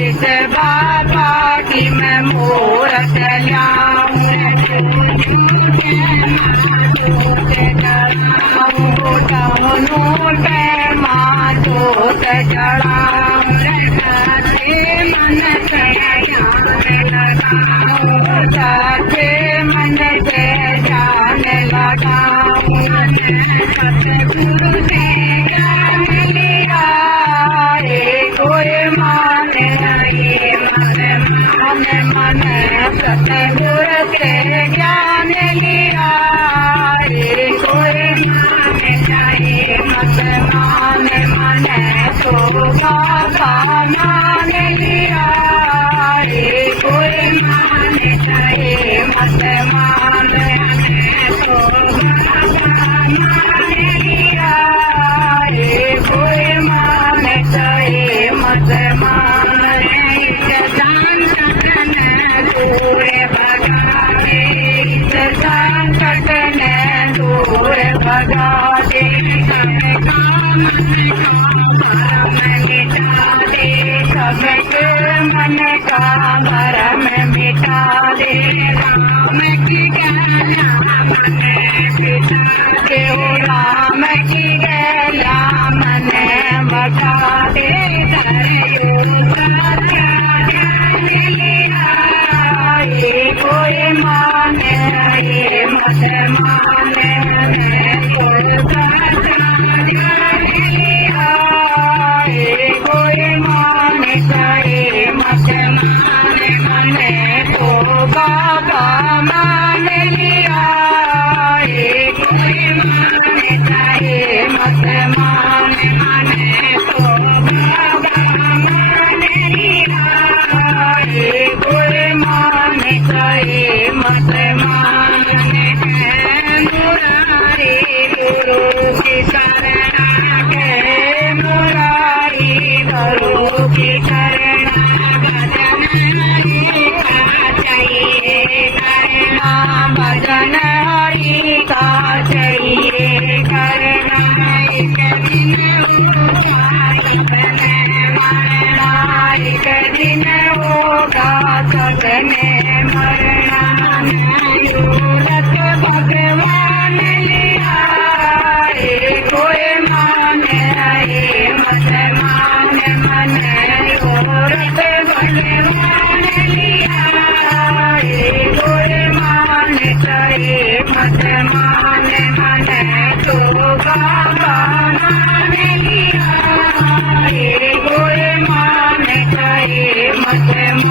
इस बाबा की मैं मूरत लाऊं माधोत चढ़ाऊं मन से मन से जाने लगाऊं सतगुरु से ज्ञान लिया कोई माने नहीं मन सतगुरु से ज्ञान लिया कोई माने नहीं मन तो बाबा मान लिया कोई माने नहीं मन तो बाबा मान लिया कोई माने नहीं मन दूर भगा दे संकट ने दूर भगा दे सबके मन का भरम मिटा दे राम की गैया मन पिता के राम की गैया मन बता दे कोई माने ये मत माने कोई माने करे मत माने मने तो बाबा मान लिया कोई माने करे मत माने मने तो बाबा मान लिया कोई माने करे मत माने मुरारी गुरु की शरणा के मुरारी गुरु की शरणा भजन चाहिए करना भजन हरि का चाहिए करना एक दिन एक दिन होगा सदने मरना सूरत भगवान लिया कोई माने मत माने मन सूरत भगवान लिया कोई माने मत माने मन तो बाबा मान लिया कोई माने मत